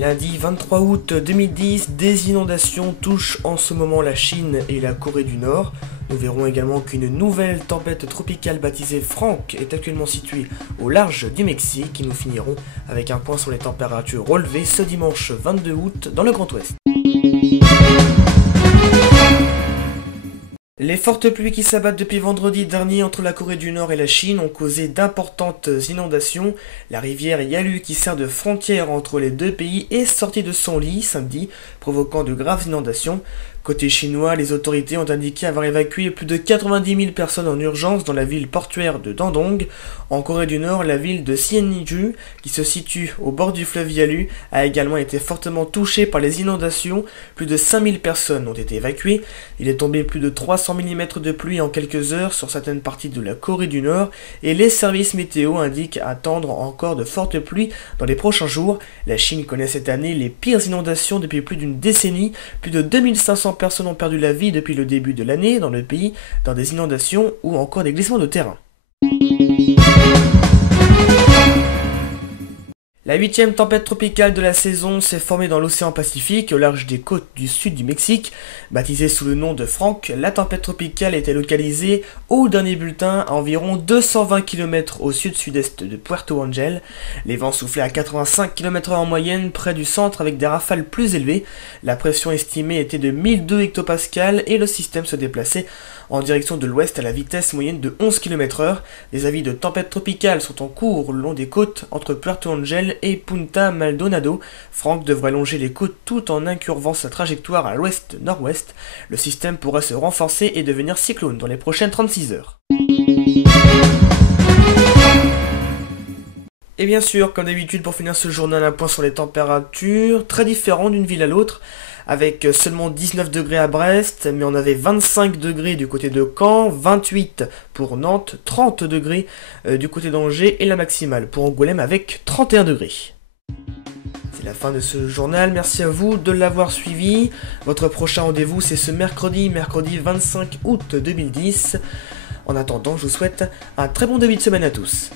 Lundi 23 août 2010, des inondations touchent en ce moment la Chine et la Corée du Nord. Nous verrons également qu'une nouvelle tempête tropicale baptisée Franck est actuellement située au large du Mexique et nous finirons avec un point sur les températures relevées ce dimanche 22 août dans le Grand Ouest. Les fortes pluies qui s'abattent depuis vendredi dernier entre la Corée du Nord et la Chine ont causé d'importantes inondations. La rivière Yalu, qui sert de frontière entre les deux pays, est sortie de son lit samedi, provoquant de graves inondations. Côté chinois, les autorités ont indiqué avoir évacué plus de 90 000 personnes en urgence dans la ville portuaire de Dandong. En Corée du Nord, la ville de Sienniju, qui se situe au bord du fleuve Yalu, a également été fortement touchée par les inondations. Plus de 5000 personnes ont été évacuées. Il est tombé plus de 300 mm de pluie en quelques heures sur certaines parties de la Corée du Nord et les services météo indiquent attendre encore de fortes pluies dans les prochains jours. La Chine connaît cette année les pires inondations depuis plus d'une décennie. Plus de 2500 personnes ont perdu la vie depuis le début de l'année dans le pays, dans des inondations ou encore des glissements de terrain. La 8e tempête tropicale de la saison s'est formée dans l'océan Pacifique, au large des côtes du sud du Mexique. Baptisée sous le nom de Franck, la tempête tropicale était localisée au dernier bulletin à environ 220 km au sud-sud-est de Puerto Angel. Les vents soufflaient à 85 km/h en moyenne près du centre avec des rafales plus élevées. La pression estimée était de 1002 hectopascales et le système se déplaçait en direction de l'ouest à la vitesse moyenne de 11 km/h. Des avis de tempête tropicale sont en cours le long des côtes entre Puerto Angel et Punta Maldonado. Franck devrait longer les côtes tout en incurvant sa trajectoire à l'ouest-nord-ouest. Le système pourrait se renforcer et devenir cyclone dans les prochaines 36 heures. Et bien sûr, comme d'habitude, pour finir ce journal, un point sur les températures, très différent d'une ville à l'autre, avec seulement 19 degrés à Brest, mais on avait 25 degrés du côté de Caen, 28 pour Nantes, 30 degrés du côté d'Angers, et la maximale pour Angoulême avec 31 degrés. C'est la fin de ce journal, merci à vous de l'avoir suivi. Votre prochain rendez-vous, c'est ce mercredi 25 août 2010. En attendant, je vous souhaite un très bon début de semaine à tous.